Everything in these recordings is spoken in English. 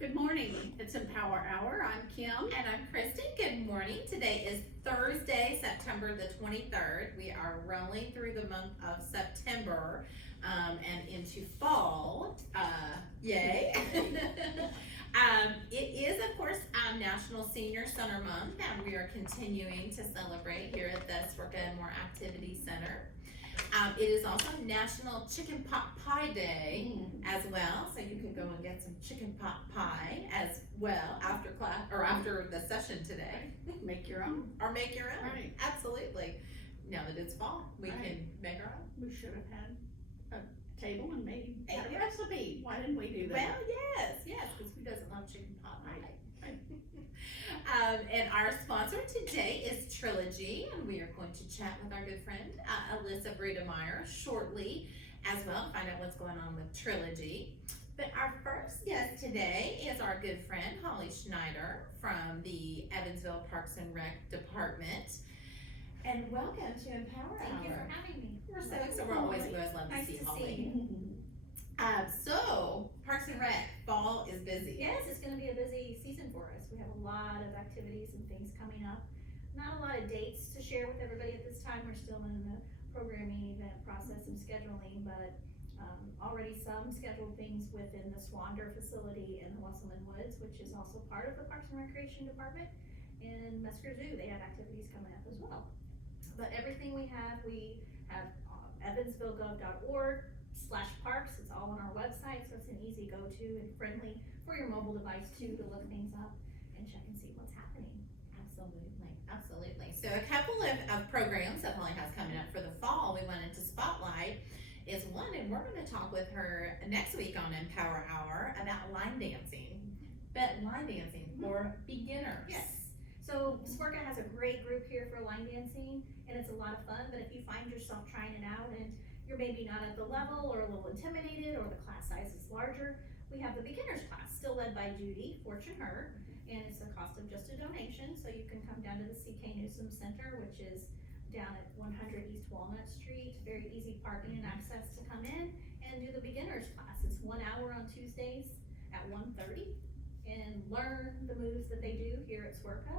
Good morning. It's Empower Hour. I'm Kim. And I'm Kristen. Good morning. Today is Thursday, September the 23rd. We are rolling through the month of September and into fall. Yay. It is, of course, National Senior Center Month, and we are continuing to celebrate here at the Swerka and More Activity Center. It is also National Chicken Pot Pie Day as well, so you can go and get some chicken pot pie as well after class or after the session today. Make your own. Or make your own. Right. Absolutely. Now that it's fall, we Right. can make our own. We should have had a table and maybe had a Yeah. recipe. Why didn't we do that? Well, yes, because who doesn't love chicken pot pie? Right. And our sponsor today is Trilogy, and we are going to chat with our good friend Alyssa Bredemeyer shortly as well, find out what's going on with Trilogy. But our first guest today is our good friend Holly Schneider from the Evansville Parks and Rec Department. And welcome to Empower Thank Hour. you for having me. We're so excited. We always love to Nice see to Holly. see you. So Parks and Rec, fall is busy. Yes, it's gonna be a busy season for us. We have a lot of activities and things coming up. Not a lot of dates to share with everybody at this time. We're still in the programming event process and scheduling, but already some scheduled things within the Swander facility in the Wesselman Woods, which is also part of the Parks and Recreation Department. And Mesker Zoo, they have activities coming up as well. But everything we have evansvillegov.org/parks. It's all on our website, so it's an easy go-to and friendly for your mobile device too, to look things up and check and see what's happening. Absolutely. So a couple of programs that Holly has coming up for the fall we wanted to spotlight is one, and we're going to talk with her next week on Empower Hour about line dancing. But line dancing for beginners. Yes. So Swerka has a great group here for line dancing, and it's a lot of fun, but if you find yourself trying it out and you're maybe not at the level or a little intimidated or the class size is larger, we have the beginners class, still led by Judy, Fortune Her, and it's the cost of just a donation, so you can come down to the C.K. Newsom Center, which is down at 100 East Walnut Street, very easy parking and access to come in and do the beginners class. It's 1 hour on Tuesdays at 1:30 and learn the moves that they do here at Swerka,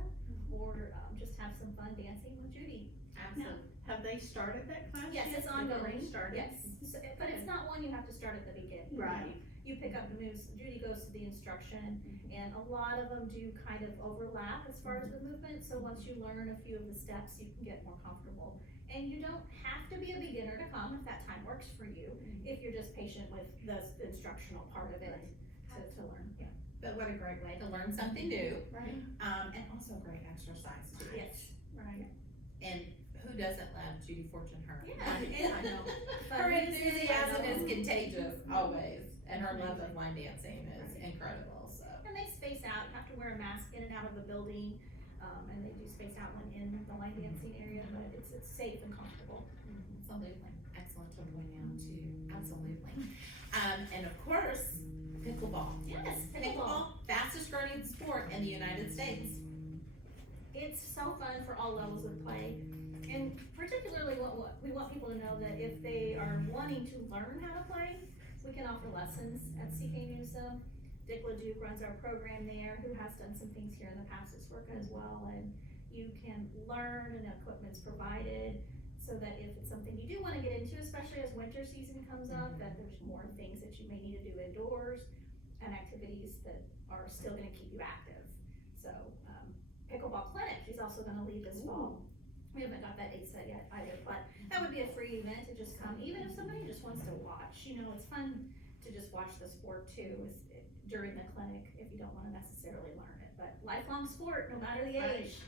or just have some fun dancing with Judy. Absolutely. Have they started that class Yes, yet? it's They've ongoing. already started? Yes, so, but it's not one you have to start at the beginning. Right. You pick up the moves, Judy goes to the instruction, and a lot of them do kind of overlap as far as the movement, so once you learn a few of the steps, you can get more comfortable. And you don't have to be a beginner to come if that time works for you, if you're just patient with the instructional part of it to learn, yeah. But what a great way to learn something new. Right. And also a great exercise too. Yes, right. And who doesn't love Judy Fortune Her? Yeah, I know. Her enthusiasm is contagious always, and her love of line dancing is incredible. So And they space out, you have to wear a mask in and out of the building, and they do space out when in the line dancing area, but it's safe and comfortable. absolutely excellent to point out too. Absolutely. And of course, pickleball. Yes, pickleball. Fastest growing sport in the United States. It's so fun for all levels of play, and particularly what we want people to know that if they are wanting to learn how to play, we can offer lessons at C.K. Newsom. Dick LeDuc runs our program there, who has done some things here in the past at Swerka as well, and you can learn and equipment's provided, so that if it's something you do wanna get into, especially as winter season comes up, that there's more things that you may need to do indoors and activities that are still gonna keep you active. So, pickleball clinic, he's also gonna lead this fall. We haven't got that date set yet either, but that would be a free event to just come, even if somebody just wants to watch, it's fun to just watch the sport too, during the clinic, if you don't wanna necessarily learn it, but lifelong sport, no matter the Right. age.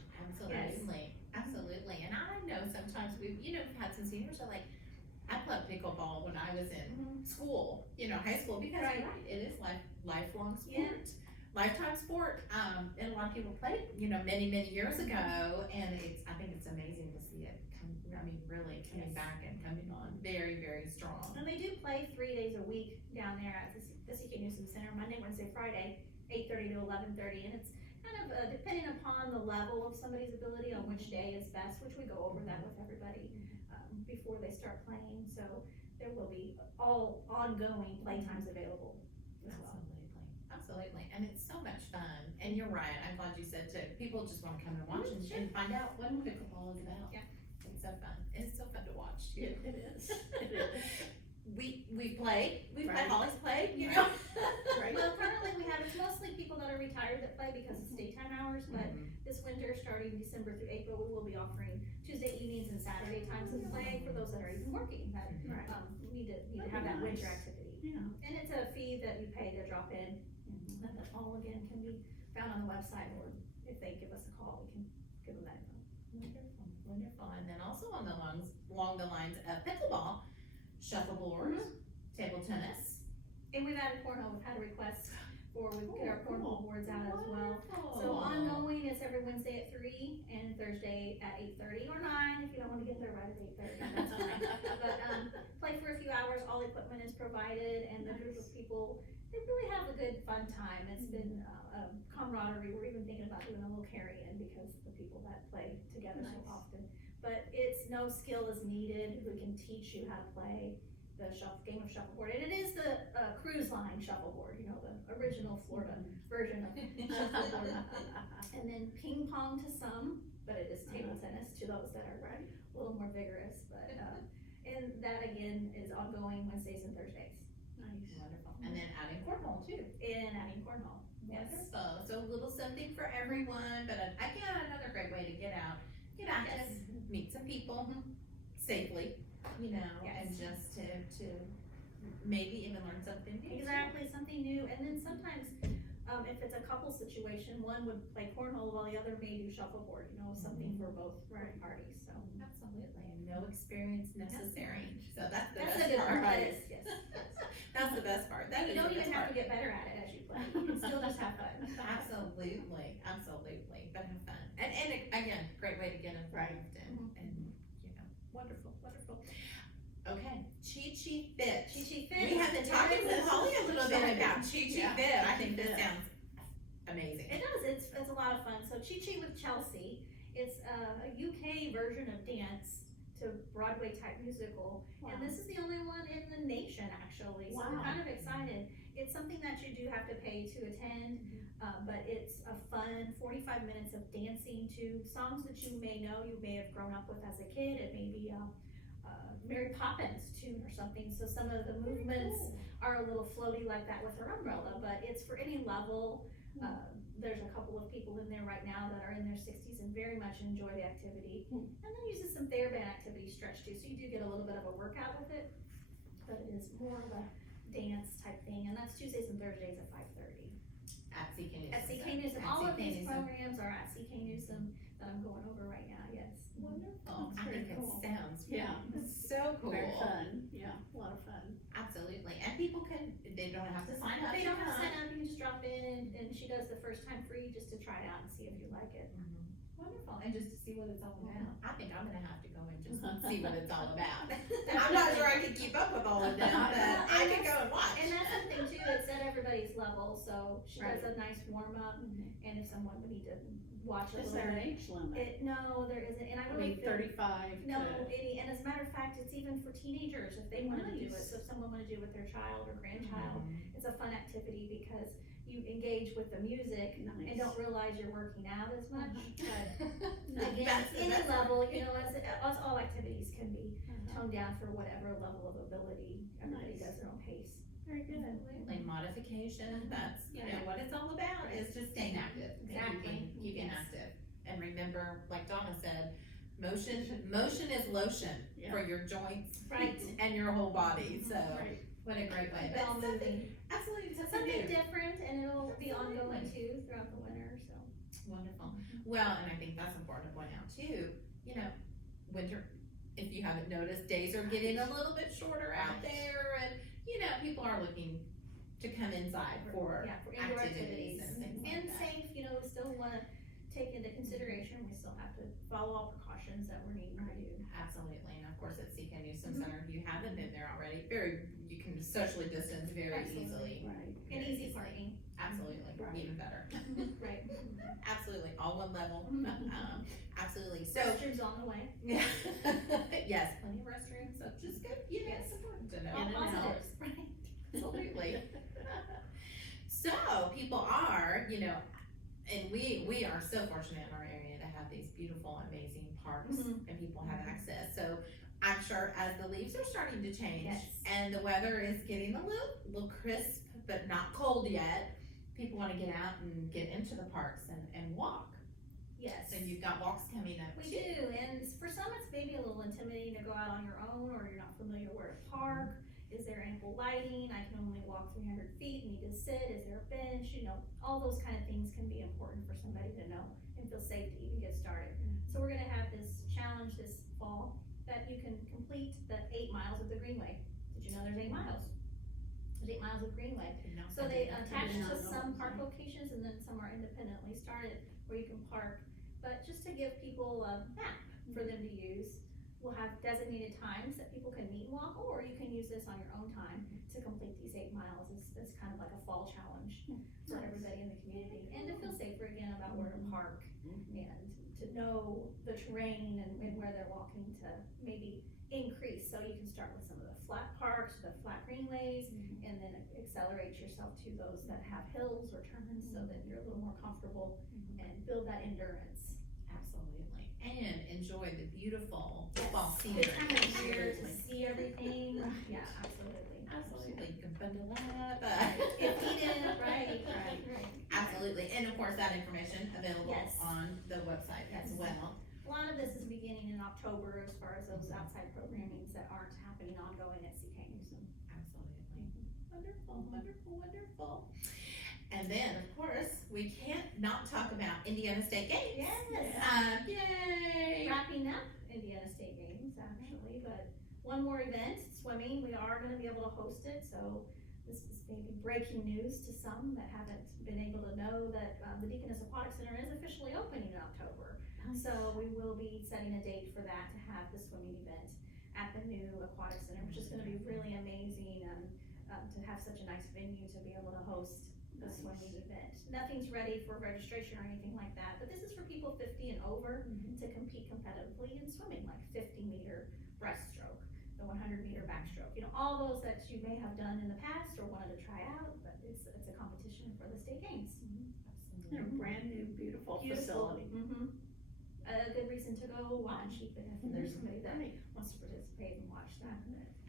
Absolutely. And I know sometimes we've had some seniors that are like, I played pickleball when I was in school, high school, because Right. you're right, it is lifelong Yeah. sport. Lifetime sport, and a lot of people played, many years ago, and I think it's amazing to see it really coming Yes. back and coming on very, very strong. And they do play 3 days a week down there at the C.K. Newsom Center, Monday, Wednesday, Friday, 8:30 to 11:30, and it's kind of depending upon the level of somebody's ability on which day is best, which we go over that with everybody before they start playing, so there will be all ongoing playtimes available as well. Absolutely, and it's and you're right, I'm glad you said too, people just wanna come and watch and find out what pickleball is about. Yeah. It's so fun, it's so fun to watch too. It is, it is. We've played, Right. Holly's played, you know? Right. Well, currently we have, it's mostly people that are retired that play because it's daytime hours, but this winter, starting December through April, we will be offering Tuesday evenings and Saturday times of play for those that are even working, that, Right. need to That'd have be that winter nice. activity. Yeah. And it's a fee that you pay to drop in, and that all again can be found on the website, or if they give us a call, we can give them that info. Wonderful, wonderful, and then also on the along the lines of pickleball, shuffleboard, table tennis. And we've added cornhole, we've had a request for, we get our cornhole boards out as well. Wonderful. So ongoing, it's every Wednesday at 3 and Thursday at 8:30 or 9, if you don't wanna get there right at 8:30, that's fine. But, play for a few hours, all equipment is provided, and the group of people, they really have a good fun time. It's been, camaraderie, we're even thinking about doing a little carry-in because the people that play together so Nice. often. But it's, no skill is needed, we can teach you how to play the game of shuffleboard, and it is the, cruise line shuffleboard, you know, the original Florida version of shuffleboard. And then ping pong to some, but it is table tennis to those that are Right. a little more vigorous, but, and that again is ongoing Wednesdays and Thursdays, Nice. Wonderful, and then adding cornhole too. and adding cornhole, yes. Wonderful, so a little something for everyone, but again, another great way to get out, Yes. meet some people safely, you know, and Yes. just to maybe even learn something new. Exactly, something new, and then sometimes, if it's a couple situation, one would play cornhole while the other may do shuffleboard, you know, something for both parties, so. Absolutely, and no experience necessary, so that's the That's a best good part. part, yes, yes. That's the best part, that And is you the don't best even have part. to get better at it as you play, you can still just have fun. Absolutely, absolutely, but have fun, and again, great way to get involved and, you know, wonderful, wonderful. Okay, Chi-Chi Fit. Chi-Chi Fit. We have been talking with Holly a little bit about Chi-Chi Yeah, Fit, I Chi-Chi think this Fit. sounds amazing. It does, it's a lot of fun, so Chi-Chi with Chelsea, it's a UK version of dance to Broadway type musical, Wow. and this is the only one in the nation actually, so we're Wow. kind of excited. It's something that you do have to pay to attend, but it's a fun 45 minutes of dancing to songs that you may know, you may have grown up with as a kid. It may be a Mary Poppins tune or something, so some of the movements are a little floaty like that with her umbrella, but it's for any level. There's a couple of people in there right now that are in their 60s and very much enjoy the activity, and then uses some TheraBand activity stretch too, so you do get a little bit of a workout with it, but it is more of a dance type thing, and that's Tuesdays and Thursdays at 5:30. At CK Newsom. At CK Newsom, At all of CK these Newsom. programs are at CK Newsom that I'm going over right now, yes. Wonderful, That's I very think it cool. sounds Yeah. so cool. Very fun, yeah, a lot of fun. Absolutely, and people can, they don't have to sign up. They don't have to come. sign up, you can just drop in, and she does the first time free just to try it out and see if you like it. Wonderful, and just to see what it's all about. I think I'm gonna have to go and just see what it's all about. I'm not sure I can keep up with all of them, but I can go and watch. And that's the thing too, it's at everybody's level, so she does Right. a nice warm up, and if someone would need to watch a Is little there an bit. age limit? No, there isn't, and I I really mean, feel. 35 No, to, and as a matter of fact, it's even for teenagers if they wanted to do it, Nice. so if someone wanted to do it with their child or grandchild, it's a fun activity because you engage with the music and nice. don't realize you're working out as much, but That's again, the any best level, you know, as all activities can be Uh-huh. toned down for whatever level of ability, everybody Nice. does their own pace. Very good. Absolutely, modification, that's, you know, Yeah. what it's all about, is just staying active. and Exactly. Keeping Yes. active, and remember, like Donna said, motion is lotion Yeah. for your joints Right. and your whole body, so, Right. what a great way, Keep it all but something, moving. absolutely, something Something new. different, and it'll be Absolutely. ongoing too throughout the winter, so. Wonderful. Well, and I think that's important to point out too, you know, winter, if you haven't noticed, days are getting a little bit shorter out there, and, you know, people are looking to come inside for Yeah, for indoor activities activities. and things like And that. safe, you know, we still wanna take into consideration, we still have to follow all precautions that we're needing to do. Absolutely, and of course at CK Newsom Mhm. Center, if you haven't been there already, you can socially distance very Absolutely. easily. Right. And Very easy easily. parking. Absolutely, Right. even better. Right. Absolutely, all one level, absolutely, so. Restrooms on the way. Yes, plenty of restrooms, so just good, you know, Yes. it's important to know. All In and out. positives, right? Absolutely. So people are, you know, And we are so fortunate in our area to have these beautiful, amazing parks Mhm. and people have access. So I'm sure as the leaves are starting to change Yes. and the weather is getting a little crisp, but not cold yet, people wanna get out and get into the parks and walk. Yes. So you've got walks coming up We too. do, and for some it's maybe a little intimidating to go out on your own, or you're not familiar where to park. Is there ample lighting? I can only walk 300 feet, need to sit, is there a bench? You know, all those kind of things can be important for somebody to know and feel safe to even get started. So we're gonna have this challenge this fall that you can complete the 8 miles of the Greenway. Did you know there's 8 miles? There's 8 miles of Greenway. So they attach did not to know some that. park locations, and then some are independently started where you can park. But just to give people a map for them to use, we'll have designated times that people can meet and walk, or you can use this on your own time to complete these 8 miles. It's kind of like a fall challenge for Nice. everybody in the community, and to feel safer again about where to park, and to know the terrain and where they're walking to maybe increase. So you can start with some of the flat parks, the flat greenways, and then accelerate yourself to those that have hills or turns, so that you're a little more comfortable and build that endurance. Absolutely, and enjoy the beautiful Yes. fall scenery. It's kind of weird to see everything. Yeah, absolutely. Absolutely, you can bundle up. Get feet in, right. Absolutely, and of course, that information available Yes. on the website as Yes. well. A lot of this is beginning in October as far as those outside programmings that aren't happening ongoing at CK Newsom. Absolutely. Wonderful. And then, of course, we can't not talk about Indiana State Games. Yes. Yay! Wrapping up Indiana State Games actually, but one more event, swimming, we are gonna be able to host it, so this is maybe breaking news to some that haven't been able to know that the Deaconess Aquatic Center is officially opening in October. So we will be setting a date for that to have the swimming event at the new Aquatic Center, which is gonna be really amazing, to have such a nice venue to be able to host the Nice. swimming event. Nothing's ready for registration or anything like that, but this is for people 50 and over to compete competitively in swimming, like 50-meter breaststroke, the 100-meter backstroke. You know, all those that you may have done in the past or wanted to try out, but it's a competition for the state games. In a brand new, beautiful facility. A good reason to go watch, even if there's somebody that Right. wants to participate and watch that.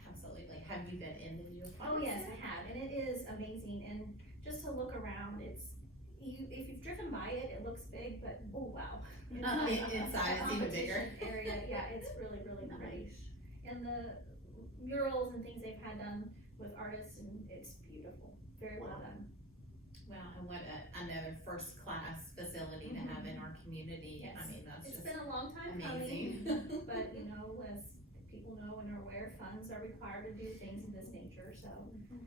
Absolutely. Have you been in the new Oh, Aquatic yes, Center? I have, and it is amazing, and just to look around, if you've driven by it, it looks big, but oh wow. Inside it's even bigger. Competition area, yeah, it's really, really pretty. Nice. And the murals and things they've had done with artists, and it's beautiful, very well Wow. done. Well, and what another first-class facility to have in our community. Yes. I mean, that's It's just been a long time amazing. coming, but you know, as people know and are aware, funds are required to do things of this nature, so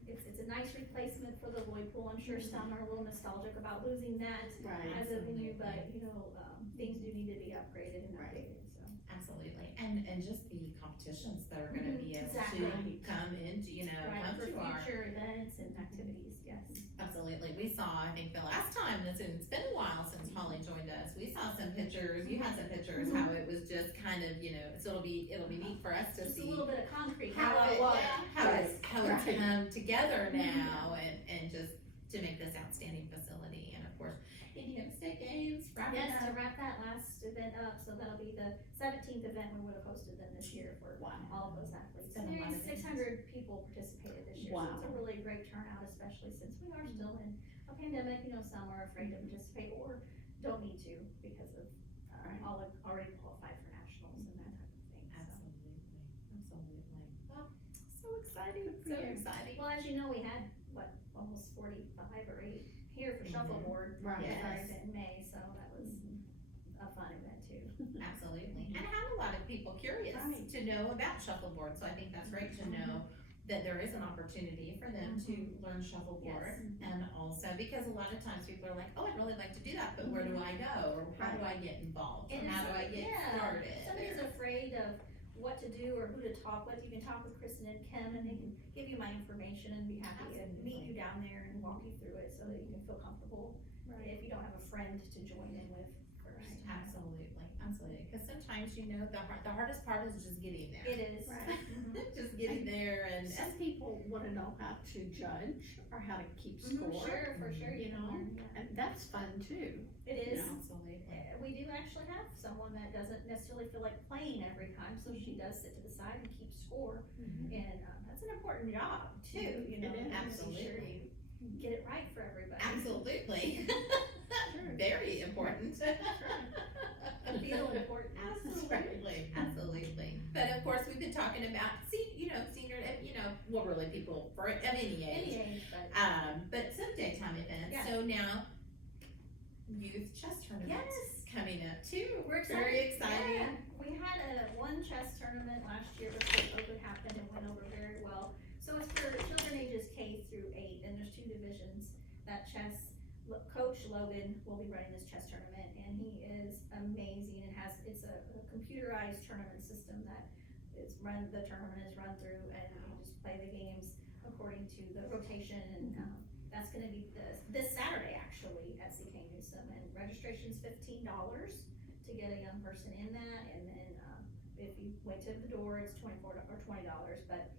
it's a nice replacement for the Lloyd Pool. I'm sure some are a little nostalgic about losing that Right. as a venue, but you know, things do need to be upgraded and Right. updated, so. Absolutely, and just the competitions that are gonna be able Exactly. to come into, Right, come for to our. future events and activities, yes. Absolutely, we saw, I think the last time, it's been a while since Holly joined us, we saw some pictures, you had some pictures, how it was just kind of, so it'll be neat for us to Just a see. little bit of concrete. How it it, was. how it's Right. come together now and just to make this outstanding facility, and of course, Indiana State Games, wrapping Yes, to up. wrap that last event up, so that'll be the 17th event we would have hosted then this year for Wow. all of those athletes. It's been a lot of 600 people participated this year, so it's a Wow. really great turnout, especially since we are still in a pandemic. You know, some are afraid to participate or don't need to because of Right. all already qualified for nationals and that type of thing. So. Absolutely. Well, so exciting, so Yeah. exciting. Well, as you know, we had almost 45 or 8 here for shuffleboard Right. for our Yes. event in May, so that was a fun event too. Absolutely, and had a lot of people curious Right. to know about shuffleboard, so I think that's great to know that there is an opportunity for them to learn shuffleboard. And also, because a lot of times people are like, oh, I'd really like to do that, but where do I go, or how do I get involved, or And how do I get started? If somebody's afraid of what to do or who to talk with, you can talk with Kristen and Kim, and they can give you my information and be happy to meet you down there and walk you through it so that you can feel comfortable. Right. If you don't have a friend to join in with first, Right. absolutely, cause sometimes, the hardest part is just getting there. It is. Right. Just getting there and, Some people wanna know how to judge or how to keep score, For sure. you know, Yeah. and that's fun too. It is. Yeah. absolutely, We do actually have someone that doesn't necessarily feel like playing every time, so she does sit to the side and keep score. And that's an important job too, you know, It is. making sure you get it right for everybody. absolutely. Sure. Very important. And feel important. Absolutely. But of course, we've been talking about, senior, well, really people of any age. Any age, but. But some daytime events, Yeah. so now youth chess tournament Yes. coming up too. We're excited. Very exciting. Yeah. We had one chess tournament last year before COVID happened and went over very well. So it's for children ages K through 8, and there's 2 divisions. That Coach Logan will be running this chess tournament, and he is amazing and it's a computerized tournament system that the tournament is run through, and you just play the games according to the rotation, and that's gonna be this Saturday actually at CK Newsom, and registration's $15 to get a young person in that, and then if you went to the door, it's $24 or $20, but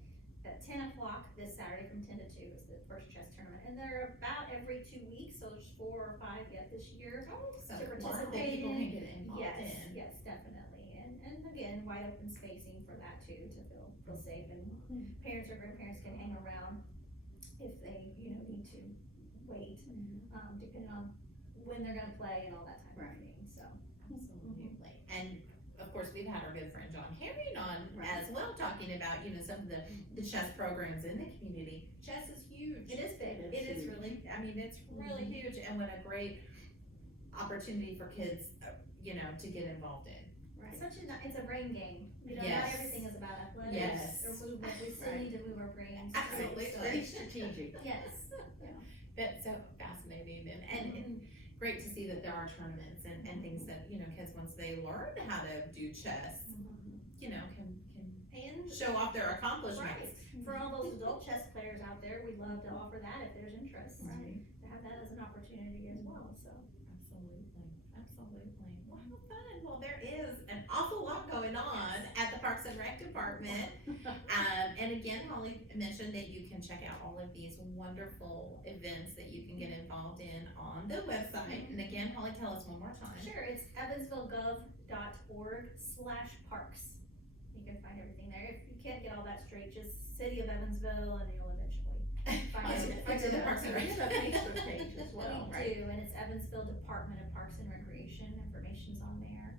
at 10 o'clock this Saturday from 10 to 2 is the first chess tournament, and they're about every 2 weeks, so there's 4 or 5 yet this year. So To a lot that participate people in. can get involved in. Yes, definitely, and again, wide open spacing for that too, to feel safe, and parents or grandparents can hang around if they, need to wait, depending on when they're gonna play and all that type of Right. thing, so. Absolutely. And of course, we've had our good friend John Herring on Right. as well, talking about, some of the chess programs in the community. Chess is huge. It is big. It is huge. really, it's really huge, and what a great opportunity for kids, to get involved in. Right. It's a brain game, not Yes. everything is about athletics Yes. or movement, we still Right. need to move our brains. Absolutely. It's very strategic. Yes. But so fascinating and great to see that there are tournaments and things that, kids, once they learn how to do chess, can And show off their accomplishments. right, for all those adult chess players out there, we'd love to offer that if there's interest, Right. to have that as an opportunity as well, so. Absolutely. Well, how fun. Well, there is an awful lot going on at the Parks and Rec Department. And again, Holly mentioned that you can check out all of these wonderful events that you can get involved in on the website. And again, Holly, tell us one more time. Sure, it's evansvillegov.org/parks. You can find everything there. If you can't get all that straight, just City of Evansville and you'll eventually find it. Find it. Parks and Rec. We have a Facebook page as well, We right? do, and it's Evansville Department of Parks and Recreation, information's on there.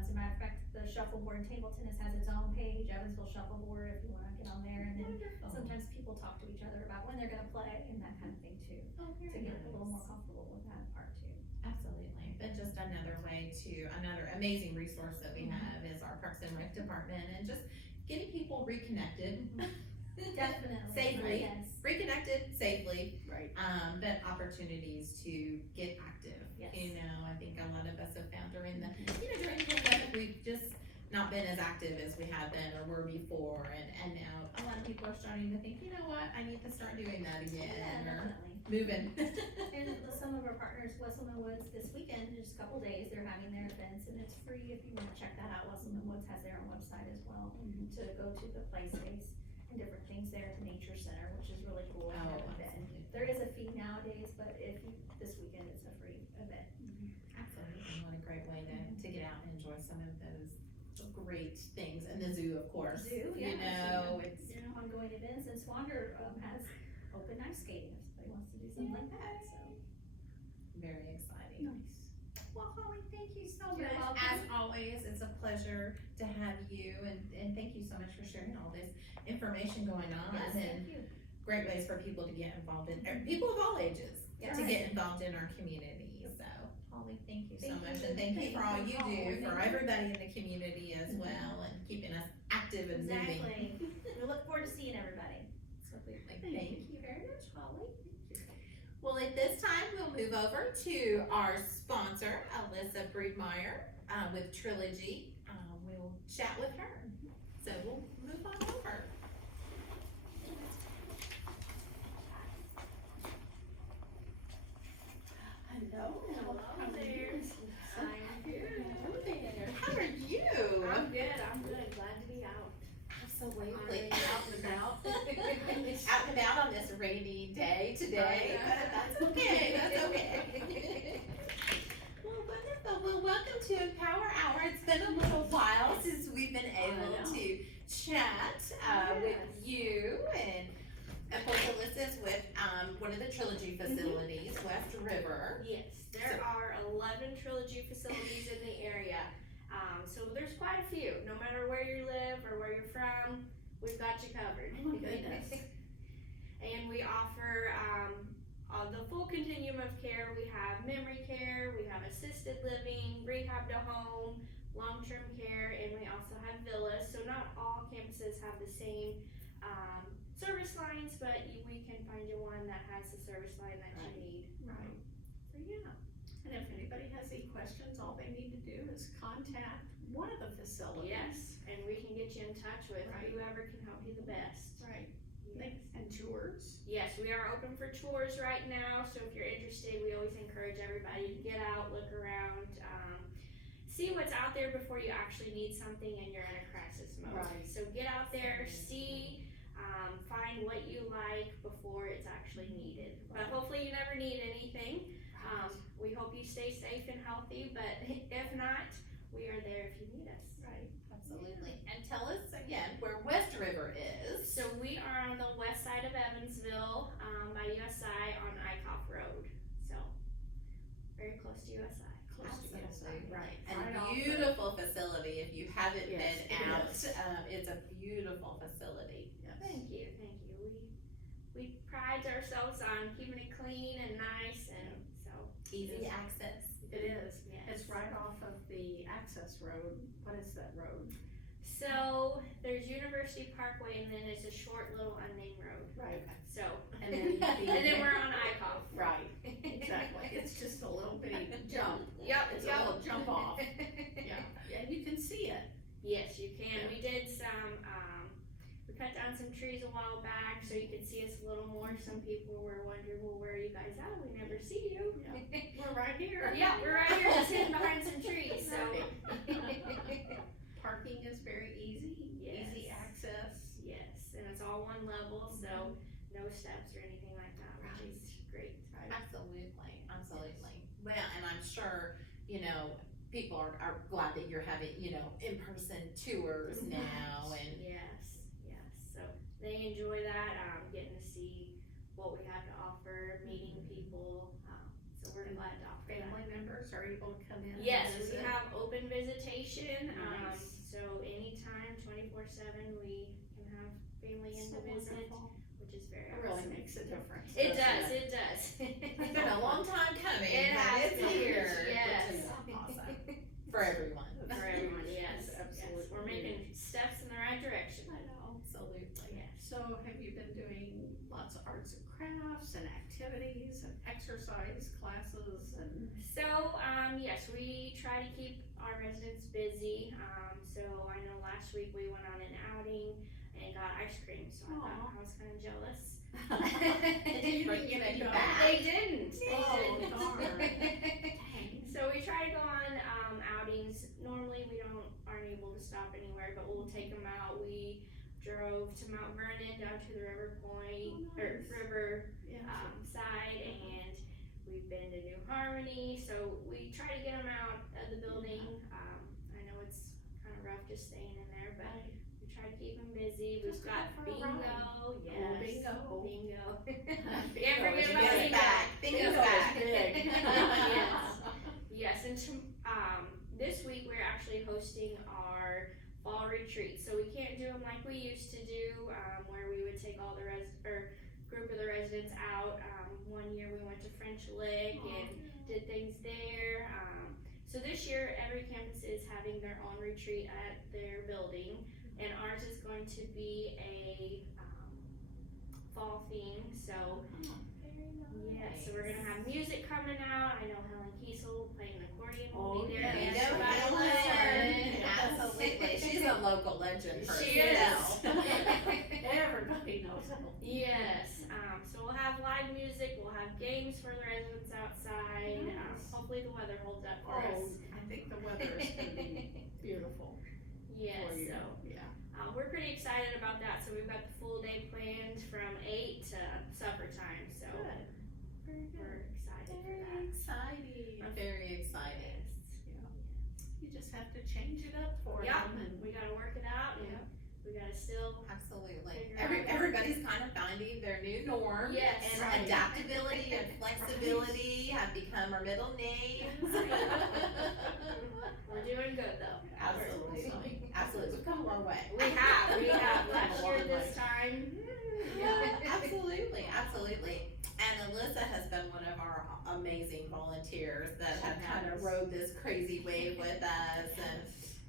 As a matter of fact, the shuffleboard and table tennis has its own page, Evansville Shuffleboard, if you wanna get on there, and then Wonderful. sometimes people talk to each other about when they're gonna play and that kind of thing too, Oh, to very get a little more nice. comfortable with that part too. Absolutely, but just another amazing resource that we have is our Parks and Rec Department, and just getting people reconnected. Definitely. Safely. Yes. Reconnected safely, Right. but opportunities to get active. Yes. I think a lot of us have found during the pandemic, we've just not been as active as we have been or were before, and now a lot of people are starting to think, I need to start doing that Yeah, again, or definitely. moving. And some of our partners, Wesselman Woods, this weekend, just a couple days, they're having their events, and it's free if you wanna check that out. Wesselman Woods has their own website as well, to go to the play space and different things there at the nature center, which is really cool. Oh, If you haven't been. There is a fee nowadays, but this weekend it's a free event. Absolutely, what a great way to get out and enjoy some of those great things, and the zoo, of course. Zoo, yeah. It's Ongoing events, and Swander, has open ice skating if somebody wants to do something like that, so. very exciting. Nice. Well, Holly, thank you so You're much. welcome. As always, it's a pleasure to have you, and thank you so much for sharing all this information going on, Yes, and thank you. great ways for people to get involved in, or people of all ages, Yes. to get involved in our community. So, Holly, thank you so Thank much, you. and thank you for all you do Thank for you. everybody in the community as well, and keeping us active and moving. Exactly. We look forward to seeing everybody. Absolutely. Thank Thank you very much, Holly. Well, at this time, we'll move over to our sponsor, Alyssa Breedmeyer, with Trilogy. We'll chat with her. So we'll move on over. Hello. Hello there. So Trilogy facilities, West River. Yes, there are 11 Trilogy facilities in the area. So there's quite a few. No matter where you live or where you're from, we've got you covered. Oh my goodness. And we offer the full continuum of care. We have memory care, we have assisted living, rehab to home, long-term care, and we also have villas. So not all campuses have the same service lines, but we can find you one that has the service line that you need. Right. So yeah. And if anybody has any questions, all they need to do is contact one of the facilities. Yes, and we can get you in touch with Right. whoever can help you the best. Right. Yes. And tours. Yes, we are open for tours right now, so if you're interested, we always encourage everybody to get out, look around, see what's out there before you actually need something and you're in a crisis mode. Right. So get out there, see, find what you like before it's actually needed. But hopefully you never need anything. We hope you stay safe and healthy, but if not, we are there if you need us. Right. Absolutely. And tell us again where West River is. So we are on the west side of Evansville, by USI on Eichhoff Road. So very close to USI. Close to Absolutely, USI. right. Right And off the- beautiful facility. If you haven't Yes, been it out, is. it's a beautiful facility. Yes. Thank you, thank you. We pride ourselves on keeping it clean and nice, and so, Easy access. It is. yes. It's right off of the access road. What is that road? So there's University Parkway, and then it's a short little unnamed road. Right. So, And then and then we're on Eichhoff. Right. Exactly. It's just a little bitty jump. Yep, It's yep. a little jump off. Yeah. Yeah, you can see it. Yes, you can. Yeah. We did some, we cut down some trees a while back so you could see us a little more. Some people were wondering, well, where are you guys at? We never see you. We're right here. Yeah, we're right here just hidden behind some trees, so. Parking is very easy. Yes. Easy access. Yes, and it's all one level, so no steps or anything like that, which is great. Absolutely, absolutely. Well, and I'm sure, people are glad that you're having, in-person tours now and. Yes, so they enjoy that, getting to see what we have to offer, meeting people, so we're glad to offer that. Family members are able to come in. and Yes, we visit. have open visitation, Nice. so anytime, 24/7, we can have family in So to visit, wonderful. which is very It really awesome. makes a difference. It doesn't does, it does. It's been a long time coming, It but has it's been, here. yes. Which is awesome. For everyone. For everyone, yes, Absolutely. yes, we're making steps in the right direction. I know. Absolutely. Yes. So have you been doing lots of arts and crafts and activities and exercise classes and? So, yes, we try to keep our residents busy. So I know last week we went on an outing and got ice cream, so I thought I was kind of jealous. Did bring you go? back? They didn't. Oh, They darn. didn't. So we try to go on outings. Normally we aren't able to stop anywhere, but we'll take them out. We drove to Mount Vernon down to the River Point or nice. River Yeah. side, and we've been to New Harmony. So we try to get them out of the building. I know it's kind of rough just staying in there, but we try to keep them busy. We've Just got go for a bingo. ride. Yes. Bingo. Bingo. Bingo Can't forget is about Bingo's bingo. back. Bingo's back. Yes. Yes, and this week we're actually hosting our fall retreat. So we can't do them like we used to do, where we would take all the group of the residents out. One year we went to French Lick and did things there. So this year every campus is having their own retreat at their building, and ours is going to be a fall theme. So yeah, so we're gonna have music coming out. I know Helen Kiesel playing the accordion will be there. Oh, There you yes. go, Helen. Helen. Absolutely. She's a local legend for She you is. know. Everybody knows them. Yes, so we'll have live music, we'll have games for the residents outside. Nice. Hopefully the weather holds up for Oh, us. I think the weather is gonna be beautiful Yes, for you. so Yeah. we're pretty excited about that. So we've got the full day planned from 8 to supper time. So Good. Very we're excited for Very that. exciting. Very exciting. You just have to change it up for Yeah. them and We gotta work it out and Yeah. we gotta still, Absolutely. Figure out- Everybody's kind of finding their new norm. Yes. And Right. adaptability and flexibility have become our middle names. we're doing good though. Absolutely. Absolutely. We've come a long way. We have, last Come a year long this way. time. Yeah, absolutely. And Alyssa has been one of our amazing volunteers that have kind of rode this crazy wave with us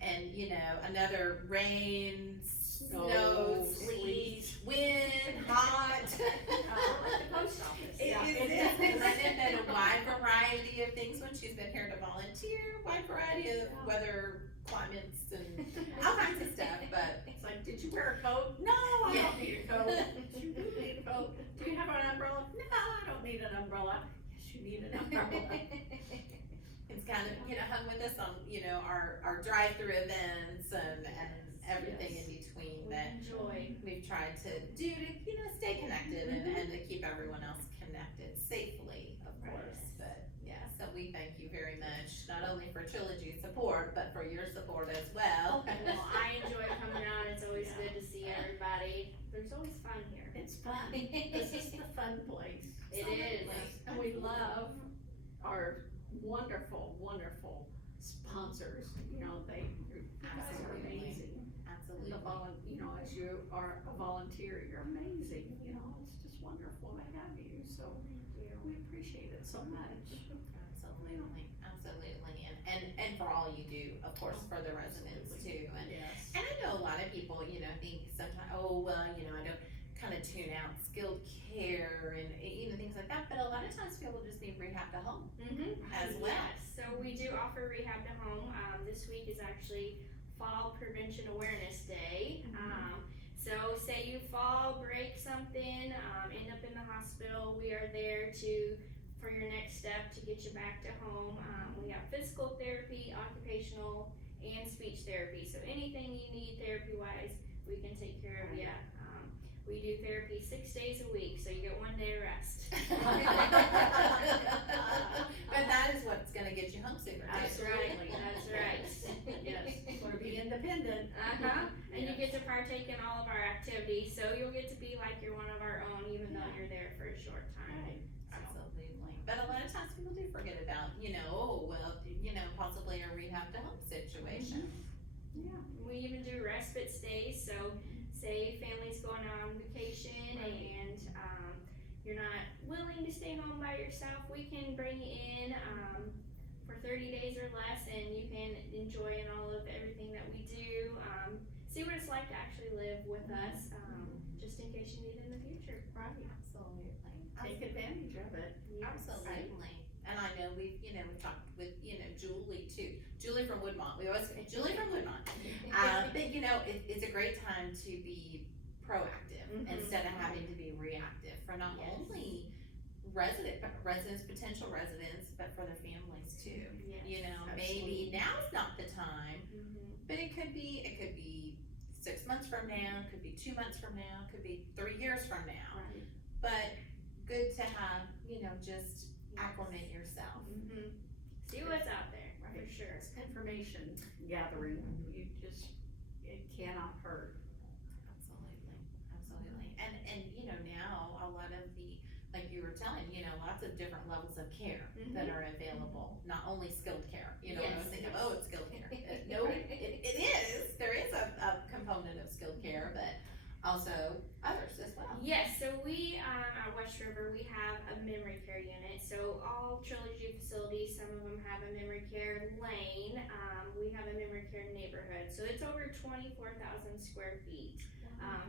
and you know, another rain, snow, sleet, wind, hot. Like the post office. It's been running at a wide variety of things when she's been here to volunteer, wide variety of weather, climates and all kinds of stuff, but It's like, did you wear a coat? No, I don't need a coat. You do need a coat. Do you have an umbrella? No, I don't need an umbrella. Yes, you need an umbrella. it's kind of, you know, hung with us on, you know, our drive-through events and everything in between We that enjoy. we've tried to do to, you know, stay connected and to keep everyone else connected safely, of course, but yeah, so we thank you very much, not only for Trilogy support, but for your support as well. Well, I enjoy coming out, it's always Yeah. good to see everybody, there's always fun here. It's fun. This is the fun place. It is. And we love our wonderful, wonderful sponsors. You know, you guys are Absolutely. amazing. Absolutely. You know, as you are a volunteer, you're amazing. You know, it's just wonderful to have you. So we appreciate it so much. Absolutely, and for all you do, of course, for the residents too, and Yes. I know a lot of people, you know, think sometimes, oh, well, you know, I don't kind of tune out skilled care and, you know, things like that, but a lot of times people just need rehab to home as well. Yes, so we do offer rehab to home, this week is actually Fall Prevention Awareness Day. So say you fall, break something, end up in the hospital, we are there for your next step to get you back to home. We have physical therapy, occupational, and speech therapy, so anything you need therapy-wise, we can take care of you. We do therapy 6 days a week, so you get 1 day of rest. But that is what's gonna get you home sooner too. That's right, that's right. Yes, or be independent. Uh-huh, and you Yes. get to partake in all of our activities, so you'll get to be like you're one of our own, even though you're there for a short time. Right. Absolutely, but a lot of times people do forget about, you know, oh, well, you know, possibly a rehab to home situation. Yeah. We even do respite stays, so say family's going on vacation and, you're not willing to stay home by yourself, we can bring you in, for 30 days or less, and you can enjoy in all of everything that we do, see what it's like to actually live with us, just in case you need in the future. Right. Absolutely. Take advantage of it. Absolutely. And I know we've talked with, you know, Julie too. Julie from Woodmont. We always say Julie from Woodmont. But you know, it's a great time to be proactive instead of having to be reactive for not only residents, potential residents, but for their families too. Yes. You know, Absolutely. maybe now's not the time, Mhm. but it could be 6 months from now, it could be 2 months from now, it could be 3 years from now. Right. But good to have, you know, just acclimate yourself. Mhm. See what's out there, for Right. sure. It's information gathering. It cannot hurt. Absolutely. And you know, now a lot of the, like you were telling, you know, lots of different levels of care that are available, not only skilled care. You know, when I was Yes, thinking, yes. oh, it's skilled care. No, it is. There is a component of skilled care, but also others as well. Yes, so we, at West River, we have a memory care unit. So all Trilogy facilities, some of them have a memory care lane. We have a memory care neighborhood. So it's over 24,000 square feet.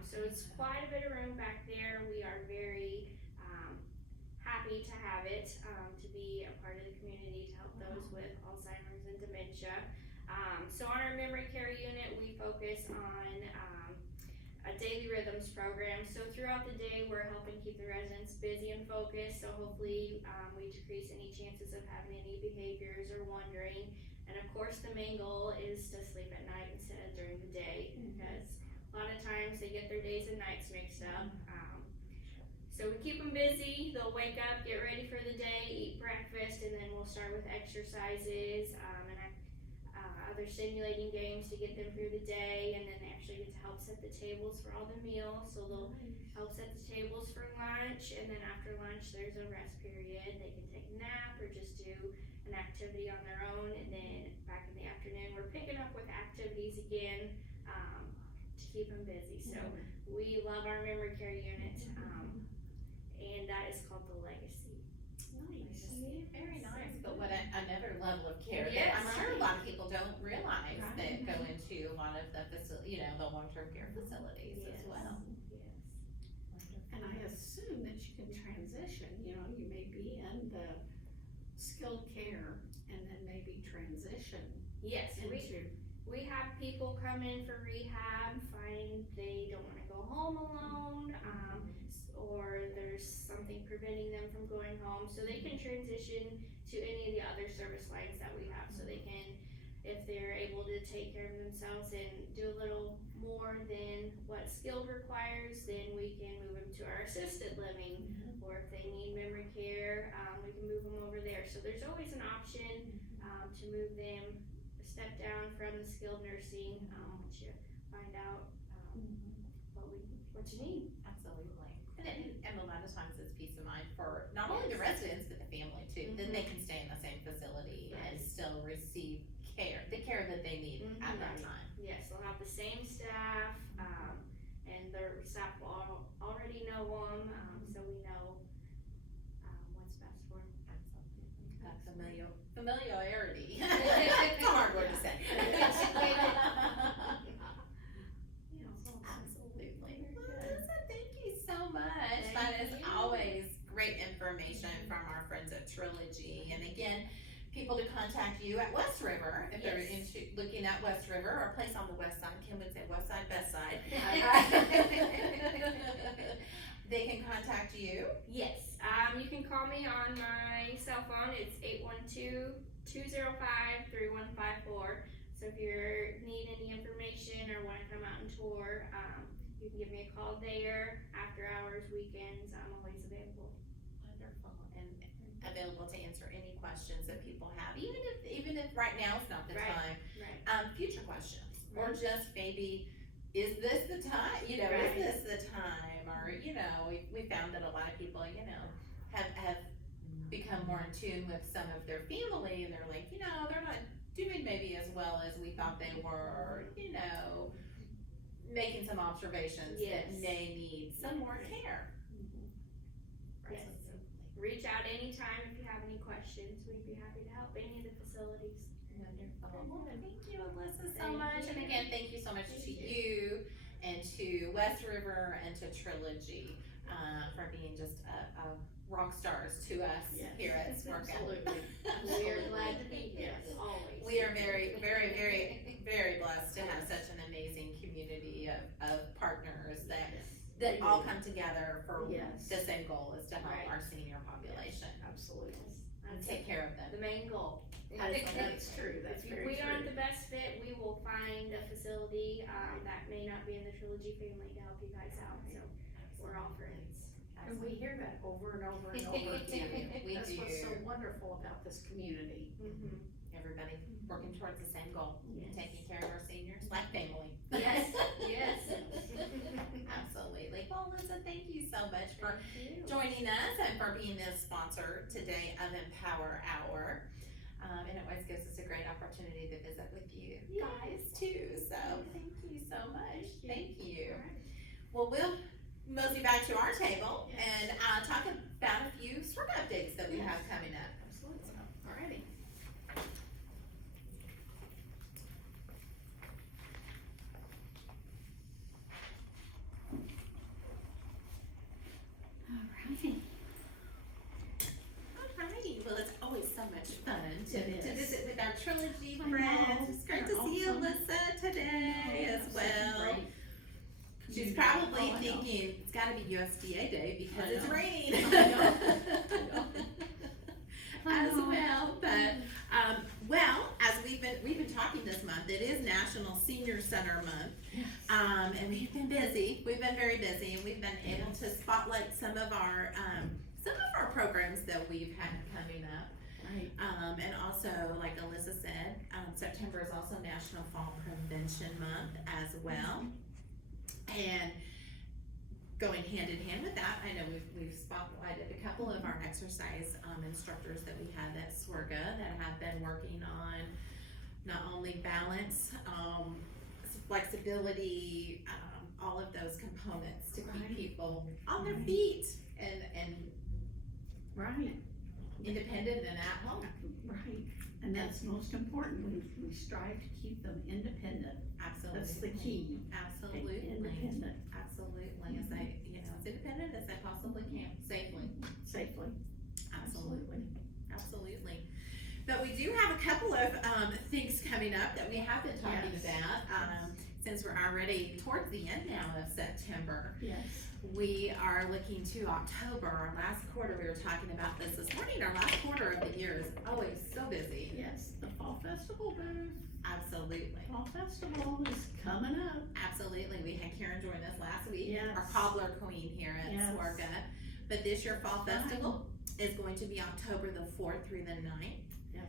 So it's quite a bit of room back there. We are very happy to have it, to be a part of the community to help those with Alzheimer's and dementia. So on our memory care unit, we focus on a daily rhythms program. So throughout the day, we're helping keep the residents busy and focused. So hopefully we decrease any chances of having any behaviors or wandering. And of course, the main goal is to sleep at night instead of during the day, because a lot of times they get their days and nights mixed up. So we keep them busy. They'll wake up, get ready for the day, eat breakfast, and then we'll start with exercises and other stimulating games to get them through the day, and then they actually get to help set the tables for all the meals. So they'll help set the tables for lunch, and then after lunch there's a rest period. They can take a nap or just do an activity on their own, and then back in the afternoon we're picking up with activities again to keep them busy. So we love our memory care unit, and that is called the Legacy. Nice. Very nice, but what another level of care that Yes. I'm sure a lot of people don't realize Right. that go into a lot of the the long-term care facilities as Yes. well. Yes. And I assume that you can transition, you may be in the skilled care and then maybe transition Yes, into. we have people come in for rehab, find they don't wanna go home alone, or there's something preventing them from going home, so they can transition to any of the other service lines that we have, so they can, if they're able to take care of themselves and do a little more than what skilled requires, then we can move them to our assisted living, or if they need memory care, we can move them over there, so there's always an option, to move them a step down from the skilled nursing, once you find out, what you need. Absolutely. And a lot of times it's peace of mind for not only the residents, but the family too, that they can stay in the same facility and still receive the care that they need at that time. Yes, they'll have the same staff, and their staff will already know them, so we know, what's best for them. Absolutely. Familiarity. It's a hard word to say. Absolutely. Melissa, thank you so much. That is always great information from our friends at Trilogy. And again, people to contact you at West River if they're looking at West River, or a place on the west side. Kim would say west side, best side. They can contact you. Yes, you can call me on my cell phone, it's 812-205-3154. So if you need any information or wanna come out and tour, you can give me a call there, after hours, weekends, I'm always available. Wonderful. And available to answer any questions that people have, even if right now is not the Right. time. Right. Future questions, or just maybe, is this the time, is Right. this the time, or, we found that a lot of people, have become more in tune with some of their family, and they're like, they're not doing maybe as well as we thought they were, making some observations that Yes. may need some more care. Yes. Reach out anytime if you have any questions, we'd be happy to help any of the facilities. Wonderful. Well, thank you, Alyssa, so Thank much. you. And again, thank you so much Thank to you. you and to West River and to Trilogy for being just rock stars to us Yes. here at Spark Out. Absolutely. We are glad to be here, Yes. always. We are very, very, very, very blessed to have such an amazing community of partners that all come together for Yes. the same goal, is to help Right. our senior population Absolutely. and That's take care of them. the main goal. That's true, that's If very we true. aren't the best fit, we will find a facility, that may not be in the Trilogy family to help you guys out, so we're all friends. And we hear that over and over and over again. We That's what's so do. wonderful about this community. Mm-hmm. Everybody working towards the same goal, Yes. taking care of our seniors like family. Yes, yes. Absolutely. Well, Lisa, thank you so much for joining us and for being the sponsor today of Empower Hour. And it always gives us a great opportunity to visit with you guys too. So thank you so much. Thank you. Well, we'll mosey back to our table and talk about a few SWRC updates that we have coming up. Absolutely. Alrighty. Alrighty. Alrighty, well, it's always so much fun to It is. visit with our Trilogy I know. friends. It's great to They're see awesome. Alyssa today as Such a well. great She's community. probably Oh, I know. thinking, it's gotta be USDA Day because I it's know. raining. I know. I know. As well, but, as we've been talking this month, it is National Senior Center Month. Yes. And we've been very busy, and we've been able to spotlight some of our programs that we've had coming up. Right. And also, like Alyssa said, September is also National Fall Prevention Month as well. And going hand in hand with that, I know we've spotlighted a couple of our exercise instructors that we had at SWRGA that have been working on not only balance, flexibility, all of those components to keep Right. people on their feet and Right, independent and at home. right. And that's most important. We strive to keep them independent. Absolutely. That's the key. Absolutely. Independent, Absolutely, as independent as I possibly can, safely. safely. Absolutely. Absolutely. But we do have a couple of things coming up that we have been talking Yes. about. Since we're already towards the end now of September, Yes. we are looking to October, our last quarter. We were talking about this morning. Our last quarter of the year is always so busy. Yes, the Fall Festival booth. Absolutely. Fall Festival is coming up. Absolutely. We had Karen join us last week, Yes. our cobbler queen here at Yes. SWRGA. But this year Fall Fun. Festival is going to be October the 4th through the 9th. Yes.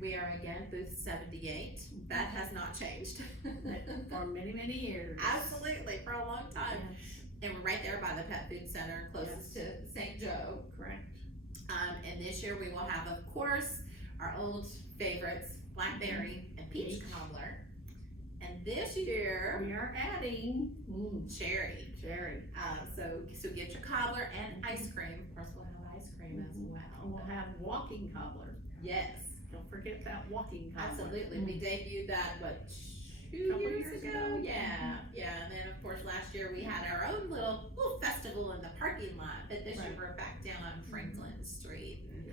We are again booth 78. That has not changed. For many, many years. Absolutely, for a long time. Yes, And we're right there by the Pet Food Center, closest to St. Joe. correct. And this year we will have, of course, our old favorites, blackberry and peach Peach. cobbler. And this year, We are adding, cherry. cherry. So get your cobbler and ice cream. Of course, we'll have ice cream as And well. we'll have walking cobbler. Yes, Don't forget that walking cobbler. absolutely. We debuted that, what, 2 Couple years years ago? ago. Yeah, yeah. And then, of course, last year we had our own little festival in the parking lot. But this year Right. we're back down on Franklin Street and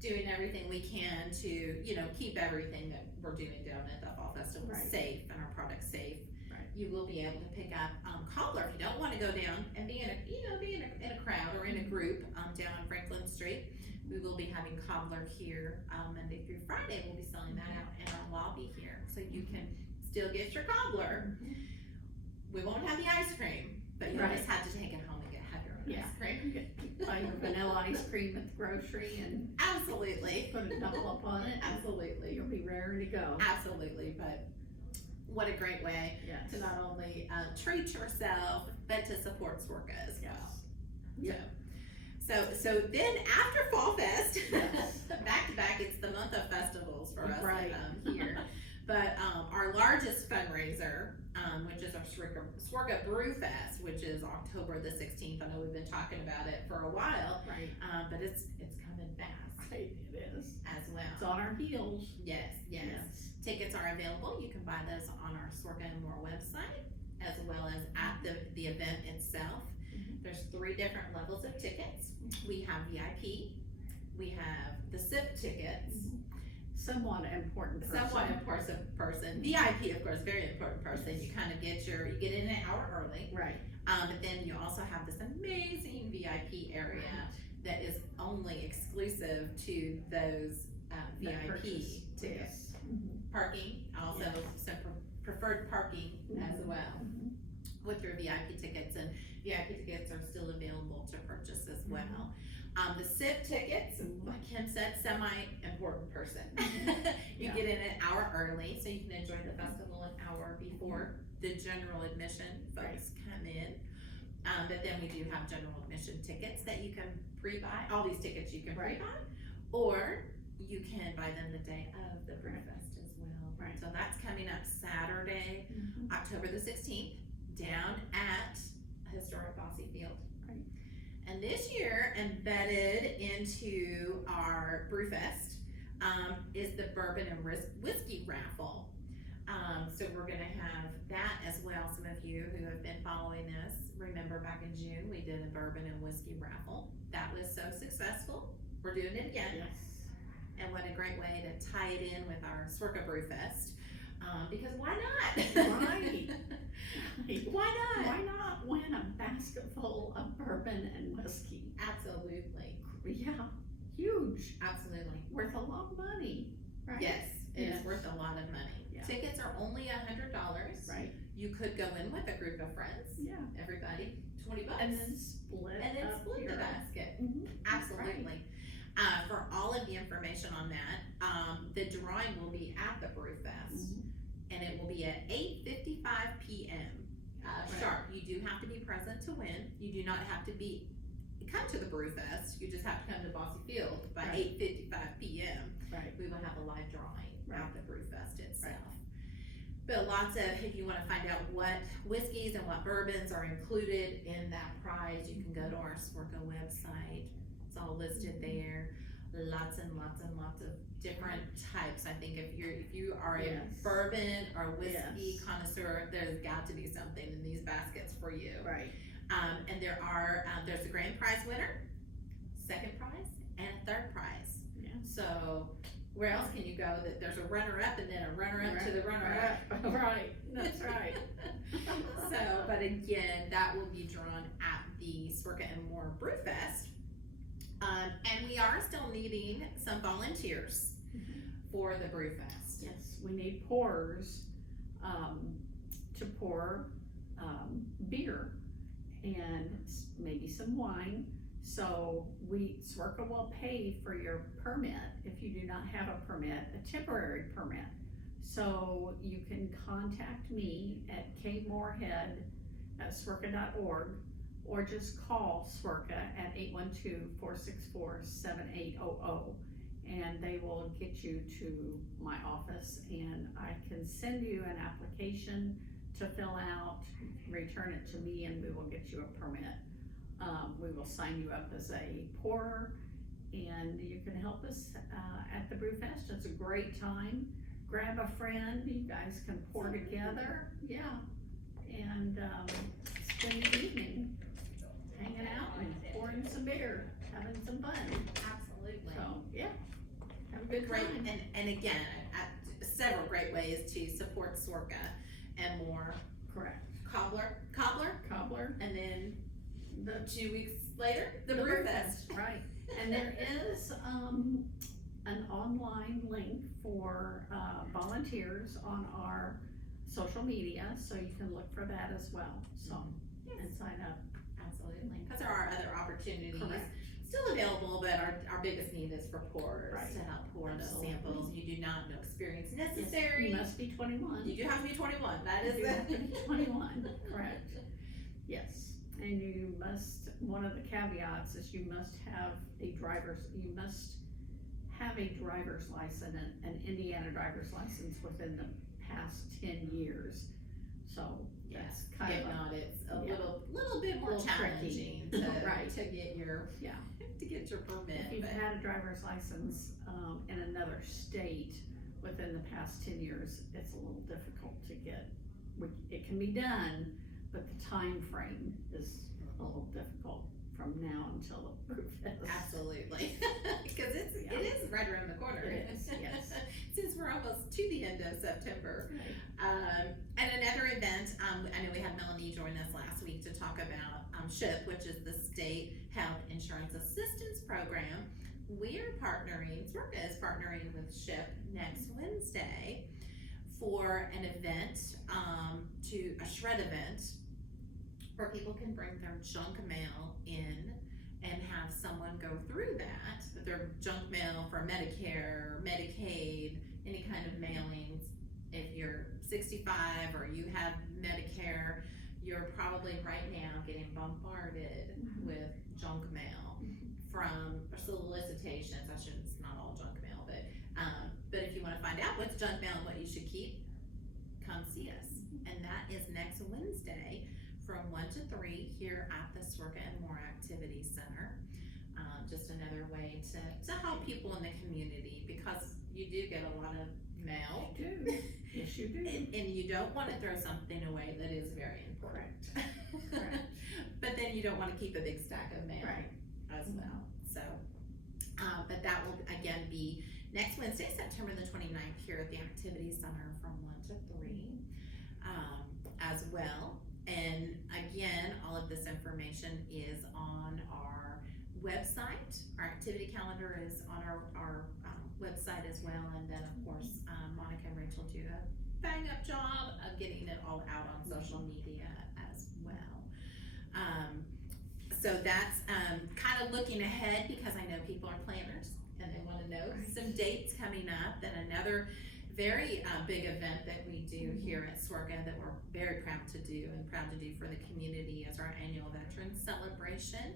doing everything we can to, keep everything that we're doing down at the Fall Festival Right. safe and our products safe. Right. You will be able to pick up cobbler if you don't want to go down and be in a crowd or in a group down on Franklin Street. We will be having cobbler here Monday through Friday. We'll be selling that out in our lobby here, so you can still get your cobbler. We won't have the ice cream, but you Right. just have to take it home and have your own Yeah. ice cream. Buy your vanilla ice cream at the grocery and Absolutely. put a double up on it. Absolutely. You'll be raring to go. Absolutely, but what a great way Yes. to not only treat yourself, but to support SWRGA as well. Yes. So then after Fall Fest, Yes. back to back, it's the month of festivals for us Right. here. But our largest fundraiser, which is our SWRGA Brew Fest, which is October the 16th. I know we've been talking about it for a while, Right. but it's coming fast Right, it is. as It's well. on our heels. Yes. Tickets are available. You can buy those on our SWRGA and More website, as well as at the event itself. Mhm. There's 3 different levels of tickets. We have VIP, we have the SIP tickets, Somewhat important person. somewhat important person. VIP, of course, very important person. You kind of you get in an hour early. Right. But then you also have this amazing VIP area that is only exclusive to those That VIP purchase. tickets. Yes. Mhm. Parking, also Yes. some preferred parking as Mhm. well Mhm. with your VIP tickets, and VIP tickets are still available to purchase as well. The SIP tickets, like Kim said, semi-important person. You Yeah. get in an hour early, so you can enjoy the festival an hour before the general admission folks come in. But then we do have general admission tickets that you can pre-buy. All these tickets you can Right. pre-buy, or you can buy them the day of the Brew Fest as well. Right. So that's coming up Saturday, Mhm. October the 16th, down at Historic Bossy Field. Right. And this year, embedded into our Brewfest, is the bourbon and whiskey raffle. So we're gonna have that as well. Some of you who have been following us, remember back in June, we did a bourbon and whiskey raffle. That was so successful. We're doing it again. Yes. And what a great way to tie it in with our SWRGA Brewfest. Because why not? Right. Why not? Why not win a basket full of bourbon and whiskey? Absolutely. Yeah, huge, Absolutely. worth a lot of money, right? Yes, it is Yes. worth a lot of money. Yeah. Tickets are only $100. Right, You could go in with a group of friends, yeah, everybody, $20. and then split And then up split the your- basket. Mhm. Absolutely. For all of the information on that, the drawing will be at the Brewfest, and it will be at 8:55 p.m. Sharp. You do have to be present to win. You do not have to come to the Brewfest. You just have to come to Bossy Field by 8:55 p.m. Right. We will have a live drawing at the Brewfest itself. Right. But lots of, if you wanna find out what whiskeys and what bourbons are included in that prize, you can go to our SWRCA website. It's all listed there. Lots and lots and lots of different types. I think if you are a Yes. bourbon or whiskey Yes. connoisseur, there's got to be something in these baskets for you. Right. And there's a grand prize winner, second prize, and a third prize. Yeah. So where else can you go that there's a runner-up and then a runner-up to the runner-up? Right, that's right. So, but again, that will be drawn at the SWRCA and More Brewfest. And we are still needing some volunteers for the Brewfest. Yes, we need pourers, to pour, beer and maybe some wine. So SWRCA will pay for your permit if you do not have a permit, a temporary permit. So you can contact me at kmorehead@swrca.org or just call SWRCA at 812-464-7800 and they will get you to my office and I can send you an application to fill out, return it to me, and we will get you a permit. We will sign you up as a pourer and you can help us at the Brewfest. It's a great time. Grab a friend, you guys can pour together, and spend the evening hanging out and pouring some beer, having some fun. Absolutely. So, have a good Great, time. and again, several great ways to support SWRCA and More. Correct. Cobbler, and then The 2 weeks later, the The Brewfest. Right, and there is, an online link for, volunteers on our social media, so you can look for that as well, and sign up. Absolutely, because there are other opportunities Correct. still available, but our biggest need is for pourers Right. to help pour those Absolutely. samples. You do not know experience Yes, necessary. You must be 21. You do have to be 21, that You is do have to be the. 21, correct, yes, and you must, one of the caveats is you must have a driver's license, an Indiana driver's license within the past 10 years, so that's kind If of not, it's a yeah. little bit more Little challenging tricky. to, Right. to get your, Yeah. to get your permit. If you've but- had a driver's license, in another state within the past 10 years, it's a little difficult to get. It can be done, but the time frame is a little difficult from now until the Brewfest. Absolutely, because it Yeah. is right around the corner. It is, yes. Since we're almost to the end of September. Right. And another event, I know we had Melanie join us last week to talk about SHIP, which is the State Health Insurance Assistance Program. SWRCA is partnering with SHIP next Wednesday for an event, a shred event, where people can bring their junk mail in and have someone go through that, their junk mail for Medicare, Medicaid, any kind of mailings. If you're 65 or you have Medicare, you're probably right now getting bombarded with junk mail from solicitations. It's not all junk mail, but if you wanna find out what's junk mail and what you should keep, come see us. And that is next Wednesday from 1 to 3 here at the SWRCA and More Activity Center. Just another way to help people in the community, because you do get a lot of mail. You do, yes you do. And you don't wanna throw something away that is very important. Correct. But then you don't wanna keep a big stack of mail Right. as well, so. But that will again be next Wednesday, September the 29th, here at the Activity Center from 1 to 3, as well. And again, all of this information is on our website. Our activity calendar is on our website as well, and then of course, Monica and Rachel do a bang up job of getting it all out on social media as well. So that's, kind of looking ahead because I know people are planners and they wanna know some dates coming up. And another very, big event that we do here at SWRGA that we're very proud to do for the community is our annual Veterans Celebration.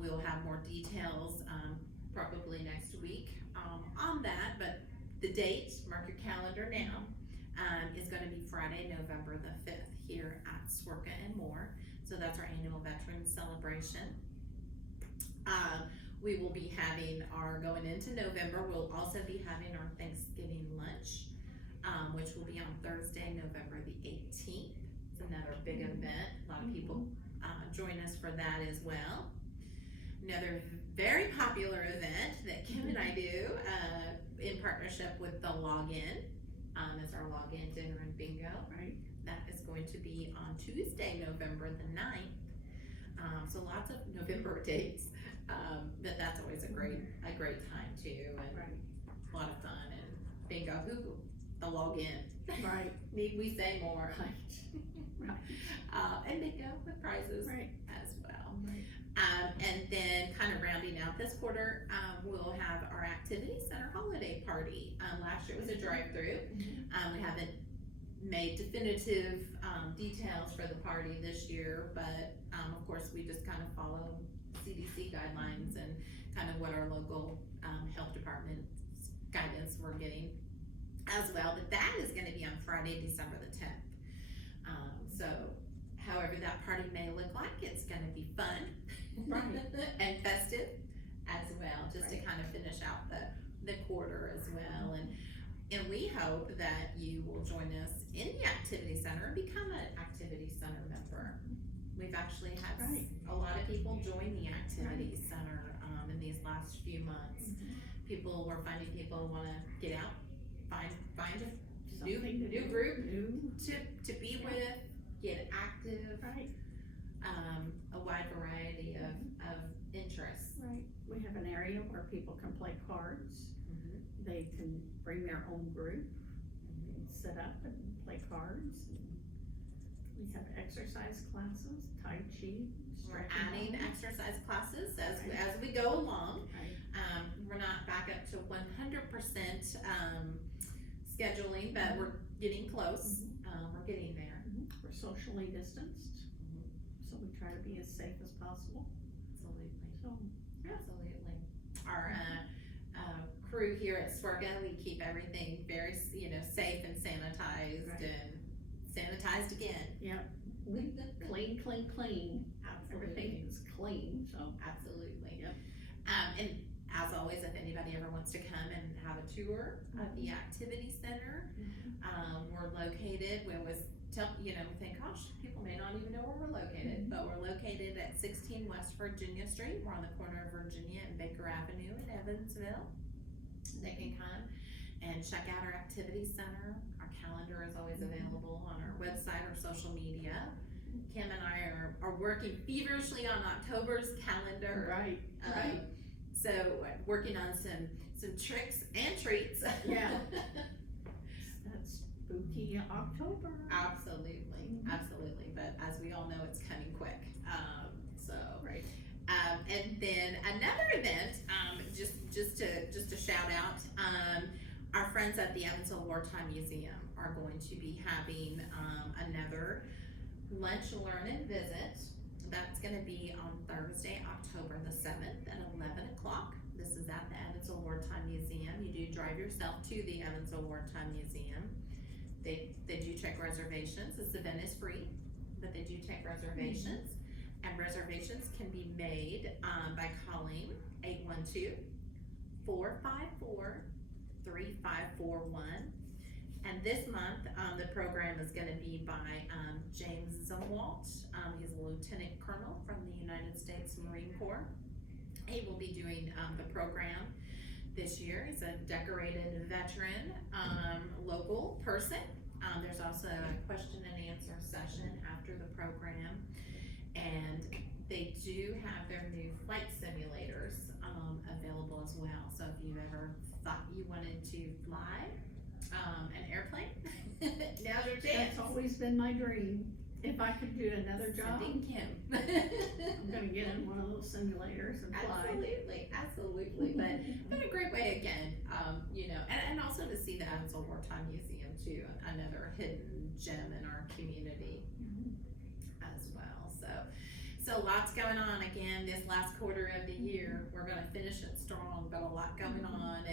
We'll have more details, probably next week, on that, but the date, mark your calendar now, is gonna be Friday, November the 5th here at SWRGA and More. So that's our annual Veterans Celebration. We will be having going into November, we'll also be having our Thanksgiving lunch, which will be on Thursday, November the 18th. It's another big event. A lot of people join us for that as well. Another very popular event that Kim and I do in partnership with the Login is our Login Dinner and Bingo. Right. That is going to be on Tuesday, November the 9th. So lots of November dates, but that's always a great time too, and Right. a lot of fun. And bingo, the Login. Right. Need we say more? Right. And bingo with prizes Right. as well. Right. And then kind of rounding out this quarter, we'll have our Activity Center holiday party. Last year was a drive-through. We haven't made definitive details for the party this year, but of course we just kind of follow CDC guidelines and kind of what our local health department guidance we're getting as well. But that is going to be on Friday, December the 10th. So however that party may look like, it's going to be fun and festive as well, just to kind of finish out the quarter as well. And we hope that you will join us in the Activity Center and become an Activity Center member. We've actually had Right. a lot of people join the Activity Center in these last few months. We're finding people want to get out, find a Something to new do. group New. to be with, get active, Right. a wide variety of interests. Right. We have an area where people can play cards. They can bring their own group, and set up and play cards. We have exercise classes, Tai Chi, We're stretching. adding exercise classes as we go along. Right. We're not back up to 100% scheduling, but we're getting close. We're getting there. We're socially distanced, so we try to be as safe as possible. Absolutely. So, Absolutely. Our crew here at SWRGA, we keep everything very, safe and sanitized Right. and sanitized again. Yep. clean, clean, clean. Everything Absolutely. is clean, so. Absolutely. Yep. And as always, if anybody ever wants to come and have a tour of the Activity Center, we're located, we always think, gosh, people may not even know where we're located, but we're located at 16 West Virginia Street. We're on the corner of Virginia and Baker Avenue in Evansville. They can come and check out our Activity Center. Our calendar is always available on our website or social media. Kim and I are working feverishly on October's calendar. Right, right. So working on some tricks and treats. Yeah. That's spooky October. Absolutely, absolutely. But as we all know, it's coming quick. Right. And then another event, just to shout out, our friends at the Evansville Wartime Museum are going to be having another lunch, learn, and visit. That's going to be on Thursday, October the 7th at 11 o'clock. This is at the Evansville Wartime Museum. You do drive yourself to the Evansville Wartime Museum. They do take reservations. This event is free, but they do take reservations. And reservations can be made by calling 812-454-3541. And this month, the program is going to be by James Zumwalt. He's a lieutenant colonel from the United States Marine Corps. He will be doing the program this year. He's a decorated veteran, local person. There's also a question and answer session after the program. And they do have their new flight simulators available as well. So if you've ever thought you wanted to fly an airplane, now's your chance. That's always been my dream. If I could do another job, Sending Kim. I'm gonna get in one of those simulators and fly. Absolutely, but a great way again, you know, and also to see the Evansville Wartime Museum too, another hidden gem in our community as well. So lots going on again this last quarter of the year. We're gonna finish it strong, but a lot going on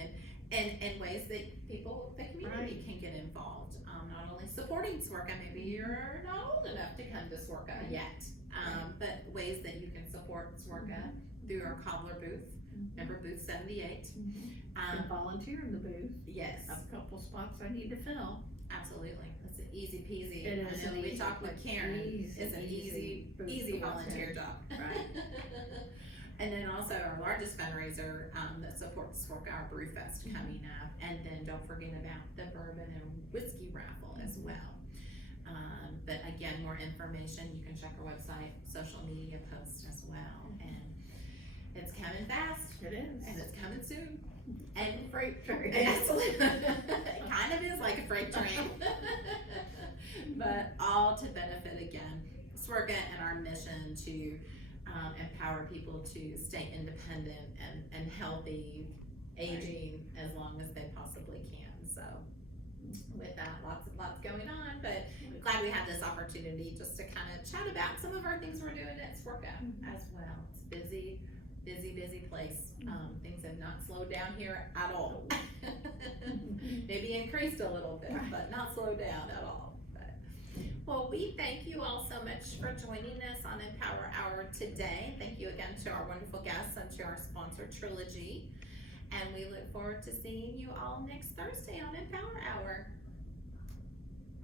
and ways that people, the community can get involved. Not only supporting SWORCA, maybe you're not old enough to come to SWORCA yet, but ways that you can support SWORCA through our cobbler booth. Remember booth 78? Can volunteer in the booth. Yes, I have a couple spots I need to fill. absolutely. It's an easy peasy. It is I know an we easy- talked with Karen. easy, It's an easy booth easy to volunteer attend. job. Right. And then also our largest fundraiser that supports SWORCA, our Brew Fest coming up. And then don't forget about the bourbon and whiskey raffle as well. But again, more information, you can check our website, social media posts as well. And it's coming fast It is. and it's coming soon. And Freight train. Absolutely. It kind of is like a freight train. But all to benefit again, SWORCA and our mission to empower people to stay independent and healthy, aging as long as they possibly can. So with that, lots going on, but glad we had this opportunity just to kind of chat about some of our things we're doing at SWORCA as well. It's busy place. Things have not slowed down here at all. Maybe increased a little bit, but not slowed down at all. Well, we thank you all so much for joining us on Empower Hour today. Thank you again to our wonderful guests and to our sponsor, Trilogy. And we look forward to seeing you all next Thursday on Empower Hour.